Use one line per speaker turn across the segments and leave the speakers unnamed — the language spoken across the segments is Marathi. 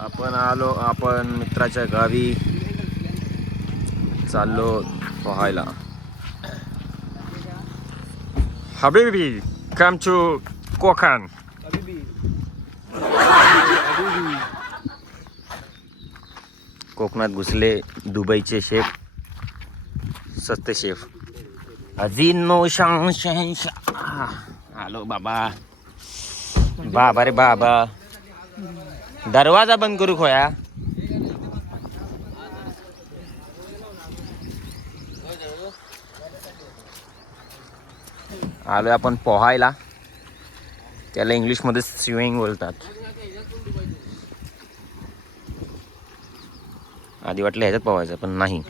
आपण आलो आपण मित्राच्या गावी चाललो पोहायला. हबीबी कम टू कोकण. कोकणात घुसले दुबईचे शेफ सस्ते शेफ. अजिनो शान शहनशाह. आलो बाबा. बाबा रे बाबा. दरवाजा बंद करू खोया. आलोय आपण पोहायला. त्याला इंग्लिशमध्ये स्विमिंग बोलतात. आधी वाटलं ह्याच्यात पोहायचं पण नाही.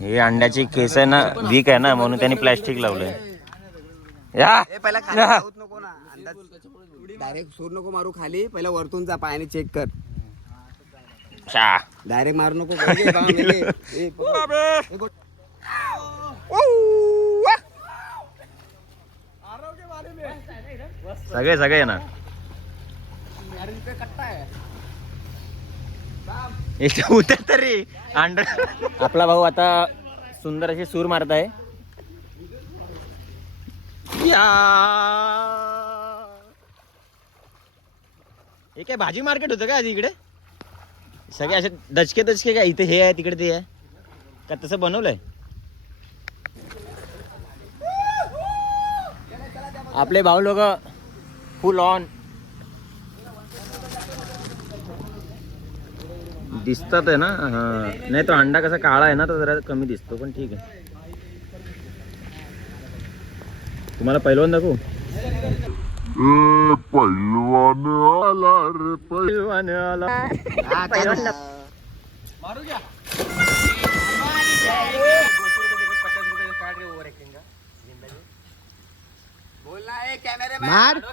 हे अंड्याची केस आहे ना वीक आहे ना म्हणून त्यांनी प्लॅस्टिक लावलंय. या
पहिला खाली
या.
जाऊच नको ना अंदाज डायरेक्ट सूर नको मारू खाली पहिला वरतून जा पायाने चेक कर
शा.
डायरेक्ट मारू नको बघ, बाम, घे. पकड. गोट.
सगळे सगळे ना एक उतर तरी अंडर आपला भाऊ आता सुंदर अशी सूर मारत आहे. हे काय भाजी मार्केट होतं का आधी इकडे? सगळे असे दचके दचके काय इथे हे आहे तिकडे ते आहे. का तसं बनवलंय? आपले भाऊ लोक फुल ऑन दिसतात आहे ना नाही तो अंडा कसा काळा आहे ना तो जरा कमी दिसतो पण ठीक आहे. तुम्हाला पहिलवान दाखवू?
पैलवान आला रे
पहिलवान आला.
हा, काय बोल ना, ए, cameraman. मार अबे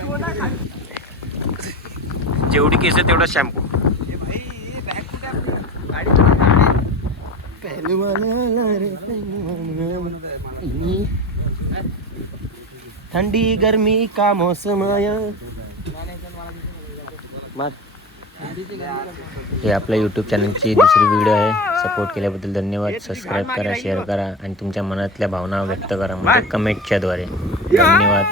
जेवढी केस आहे तेवढा शॅम्पू थंडी गर्मी का मौसम हे आपल्या यूट्यूब चॅनलची दुसरी व्हिडिओ आहे. सपोर्ट केल्याबद्दल धन्यवाद. सबस्क्राईब करा शेअर करा आणि तुमच्या मनातल्या भावना व्यक्त करा. म्हणजे कमेंटच्याद्वारे धन्यवाद.